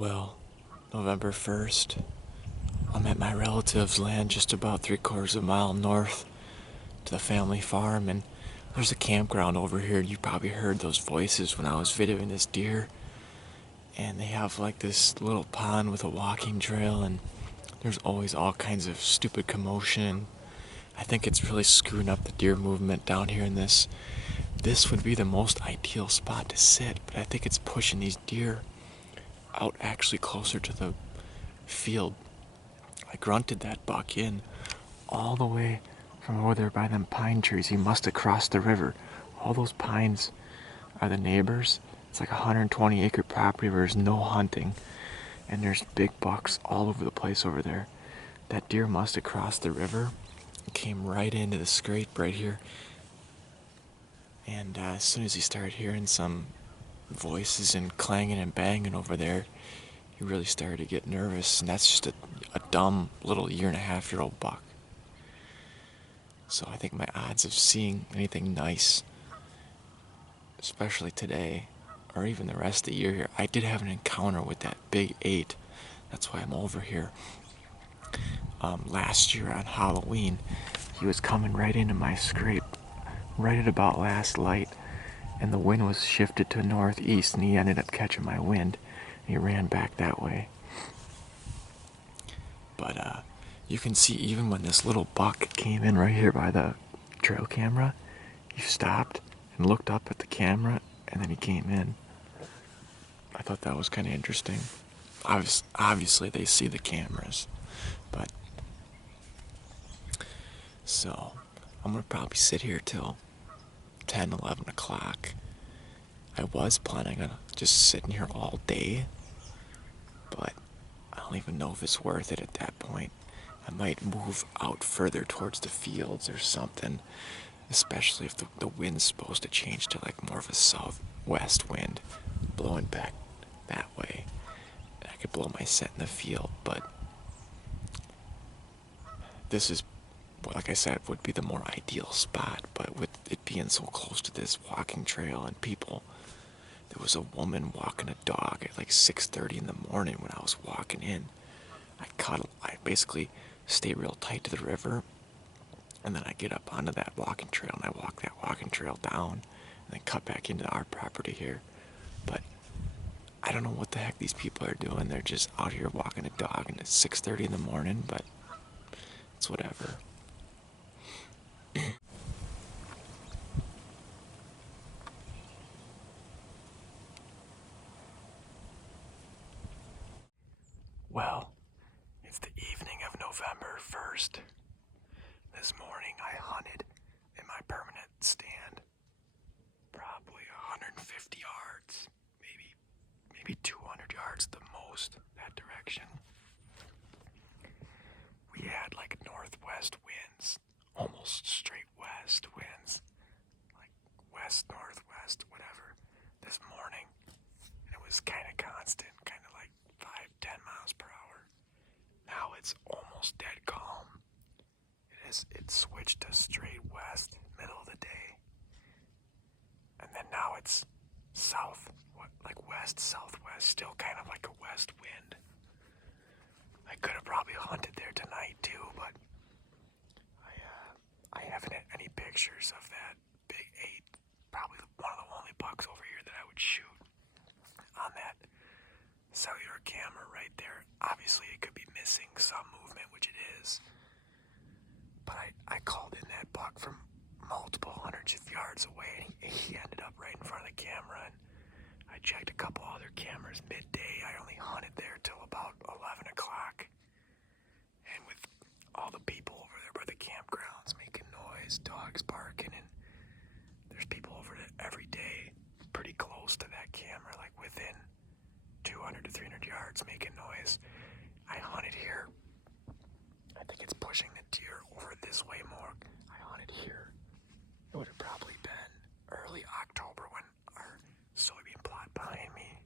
Well, November 1st, I'm at my relative's land just about 3/4 of a mile north to the family farm, and there's a campground over here. You probably heard those voices when I was videoing this deer. And they have like this little pond with a walking trail, and there's always all kinds of stupid commotion. I think it's really screwing up the deer movement down here in this. This would be the most ideal spot to sit, but I think it's pushing these deer out actually closer to the field. I grunted that buck in all the way from over there by them pine trees. He must have crossed the river. All those pines are the neighbors. It's like a 120-acre property where there's no hunting, and there's big bucks all over the place over there. That deer must have crossed the river and came right into the scrape right here. And as soon as he started hearing some voices and clanging and banging over there, he really started to get nervous, and that's just a dumb little 1.5-year-old buck. So I think my odds of seeing anything nice, especially today, or even the rest of the year here, I did have an encounter with that big 8. That's why I'm over here. Last year on Halloween, he was coming right into my scrape, right at about last light, and the wind was shifted to northeast, and he ended up catching my wind, and he ran back that way. But you can see even when this little buck came in right here by the trail camera, he stopped and looked up at the camera, and then he came in. I thought that was kind of interesting. Obviously they see the cameras, but so I'm gonna probably sit here till 10, 11 o'clock. I was planning on just sitting here all day, but I don't even know if it's worth it at that point. I might move out further towards the fields or something, especially if the wind's supposed to change to like more of a southwest wind blowing back that way. I could blow my scent in the field, but this is, like I said, would be the more ideal spot. But with it being so close to this walking trail and people, there was a woman walking a dog at like 6:30 in the morning when I was walking in. I basically stay real tight to the river, and then I get up onto that walking trail and I walk that walking trail down and then cut back into our property here. But I don't know what the heck these people are doing. They're just out here walking a dog and it's 6:30 in the morning, but it's whatever. Well, it's the evening of November 1st. This morning I hunted in my permanent stand, probably 150 yards, maybe 200 yards the most, that direction. We had like northwest winds, almost straight west winds, like west, northwest, whatever, this morning. And it was kind of constant, kind of like 5-10 miles per hour. Now it's almost dead calm. It switched to straight west, middle of the day. And then now it's like west, southwest, still kind of like a west wind. I could have probably hunted there tonight too, but I haven't had any pictures of that big 8. Probably one of the only bucks over here that I would shoot on that cellular camera right there. Obviously it could be missing some movement, which it is. But I called in that buck from multiple hundreds of yards away, and he ended up right in front of the camera. And I checked a couple other cameras midday. I only hunted there till about 11 o'clock. And with all the people over there by the campgrounds making noise, dogs barking, and there's people over there every day pretty close to that camera, like within 200 to 300 yards making noise. I hunted here. I think it's pushing the deer over this way more. I hunted here. It would have probably been early October when our soybean plot behind me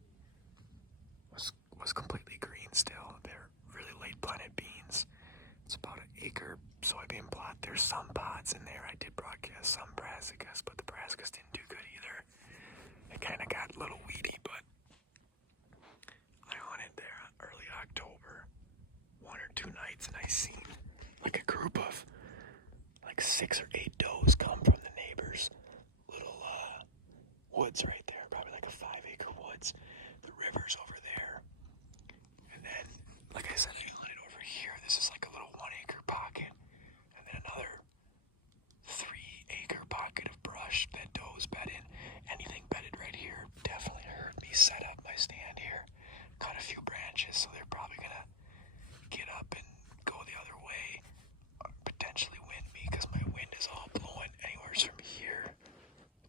was completely green still. They're really late planted beans. It's about an acre soybean plot. There's some pods in there. I did broadcast some brassicas, but the brassicas didn't do good either. It kind of got a little weedy, but I hunted there. 2 nights, and I seen like a group of like 6 or 8 does come from the neighbor's little woods right there, probably like a 5-acre woods. The river's over there, and then, like I said, I hunted over here. This is like a little 1-acre pocket, and then another 3-acre pocket of brush that does bed in. Anything bedded right here definitely heard me set up my stand here. Cut a few branches, so they're probably gonna get up and go the other way, or potentially wind me, because my wind is all blowing anywhere from here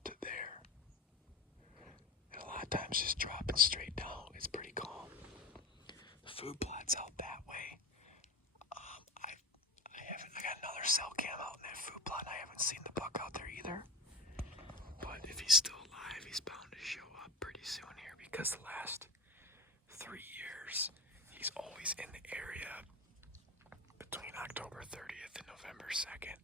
to there. And a lot of times just dropping straight down. It's pretty calm. The food plot's out that way. I got another cell cam out in that food plot, and I haven't seen the buck out there either. But if he's still alive, he's bound to show up pretty soon here, because the last 3 years, he's always in the area between October 30th and November 2nd.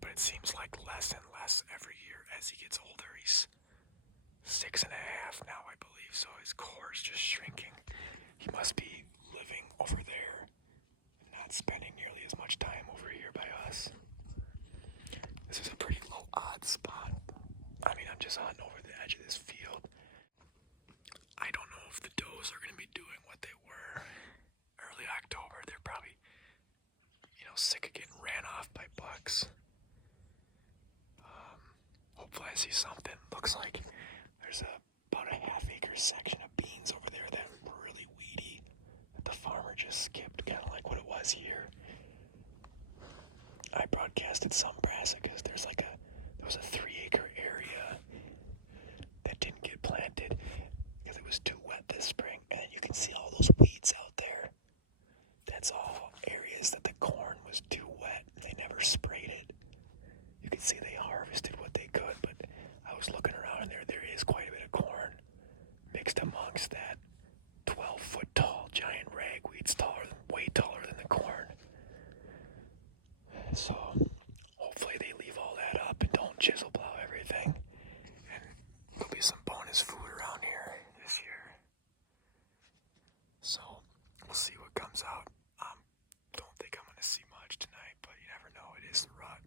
But it seems like less and less every year as he gets older. He's 6.5 now, I believe, so his core is just shrinking. He must be living over there and not spending nearly as much time over here by us. This is a pretty little odd spot. I mean, I'm just hunting over the edge of this field. I don't know if the does are going to be doing what they were early October. They're probably, sick of getting ran off by bucks. Hopefully I see something. Looks like there's about a 1/2-acre section of beans over there that are really weedy that the farmer just skipped, kind of like what it was here. I broadcasted some brassicas. There was a 3-acre area that didn't get planted because it was too wet this spring, and then you can see all those weeds out there. That's all areas that the corn was too wet and they never sprayed it. You can see they harvested what they could, but I was looking around and there is quite a bit of corn mixed amongst that 12-foot tall giant ragweeds, way taller than the corn. So hopefully they leave all that up and don't chisel plow everything, and there'll be some bonus food around here this year. So we'll see what comes out. Don't think I'm gonna see much tonight, but you never know. It is the rut.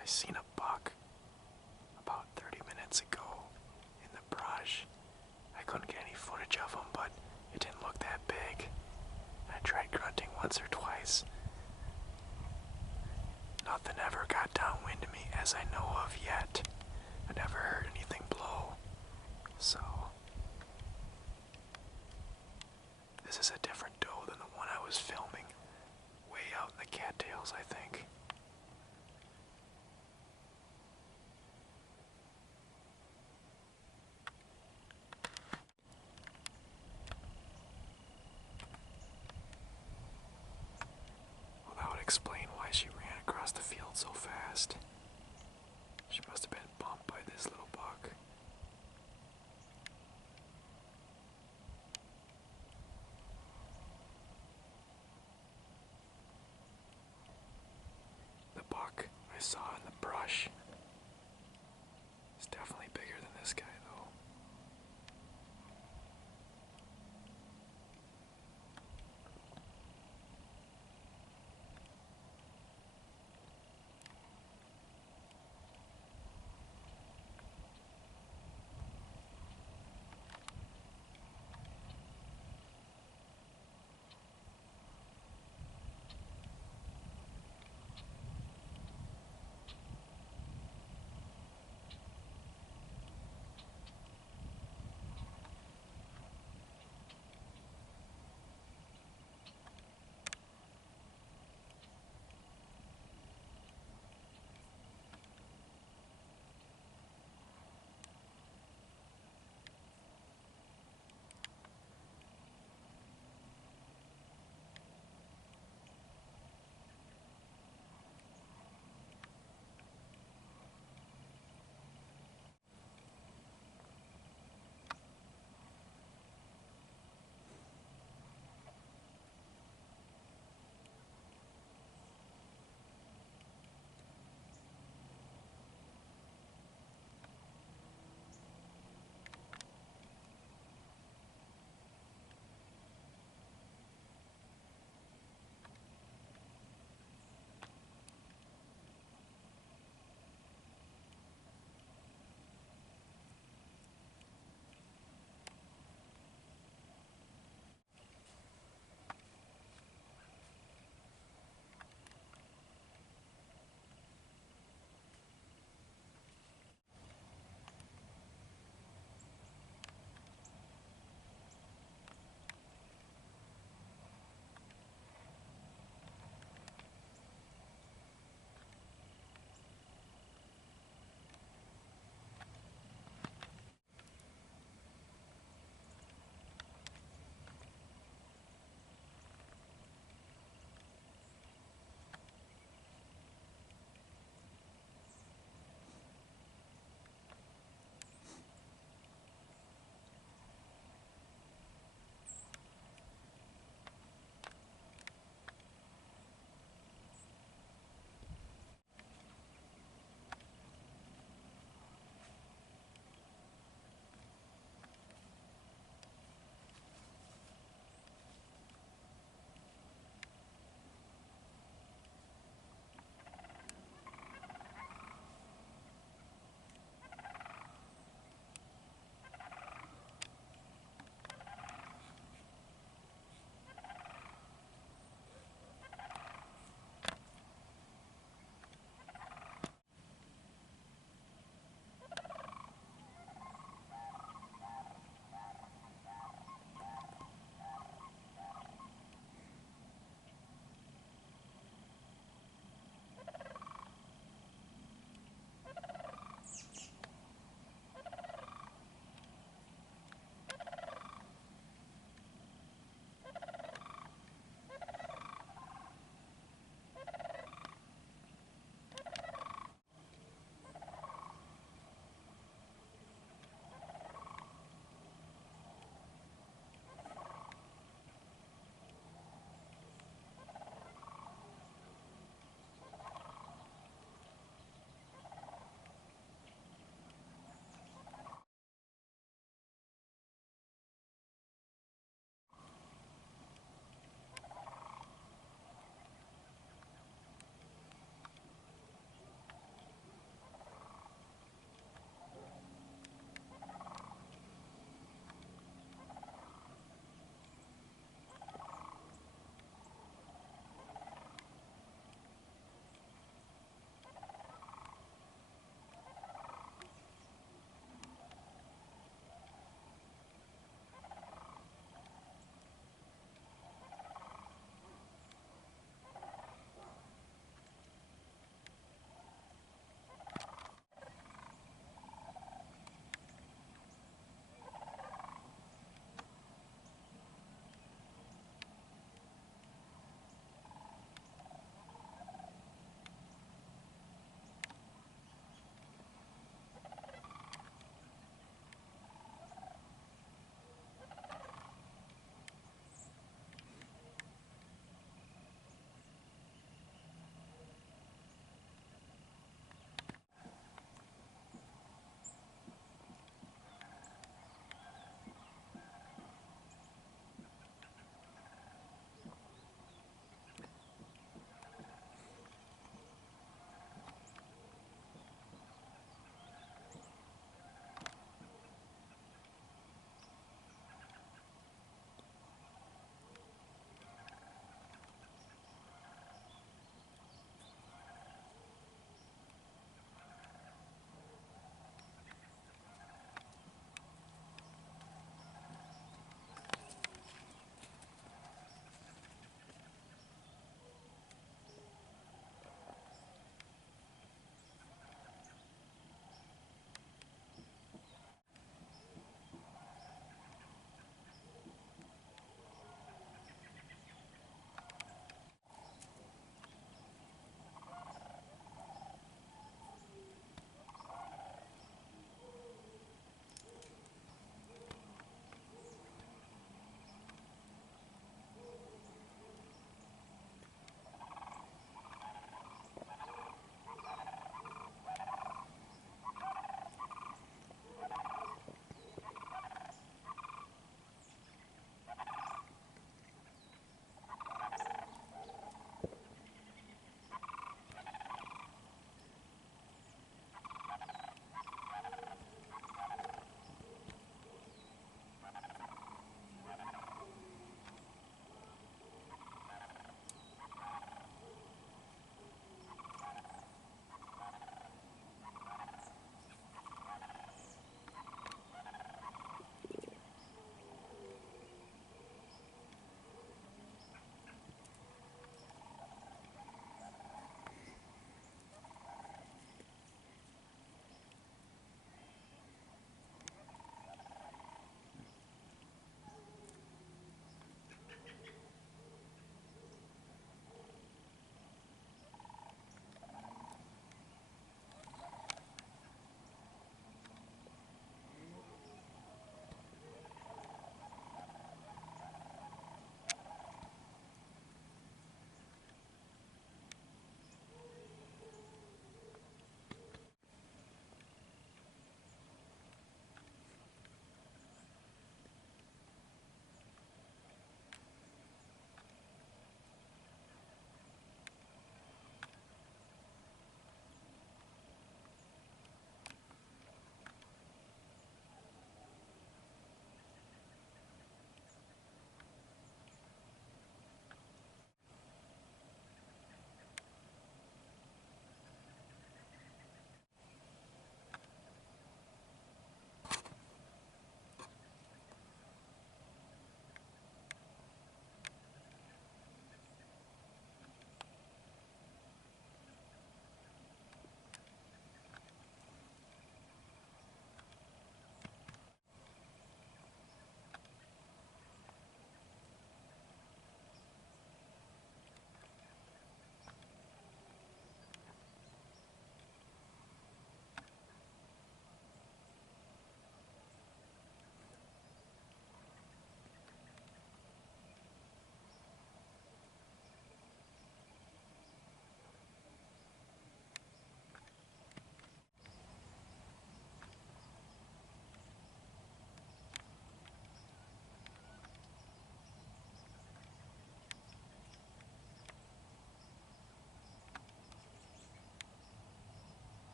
I seen a buck about 30 minutes ago in the brush. I couldn't get any footage of him, but it didn't look that big. I tried grunting once or twice. Nothing ever got downwind of me as I know of yet. I never heard anything blow. So this is a different doe than the one I was filming way out in the cattails, I think. Well, that would explain why she ran across the field so fast. She must have been bumped by this little buck. The buck I saw in the brush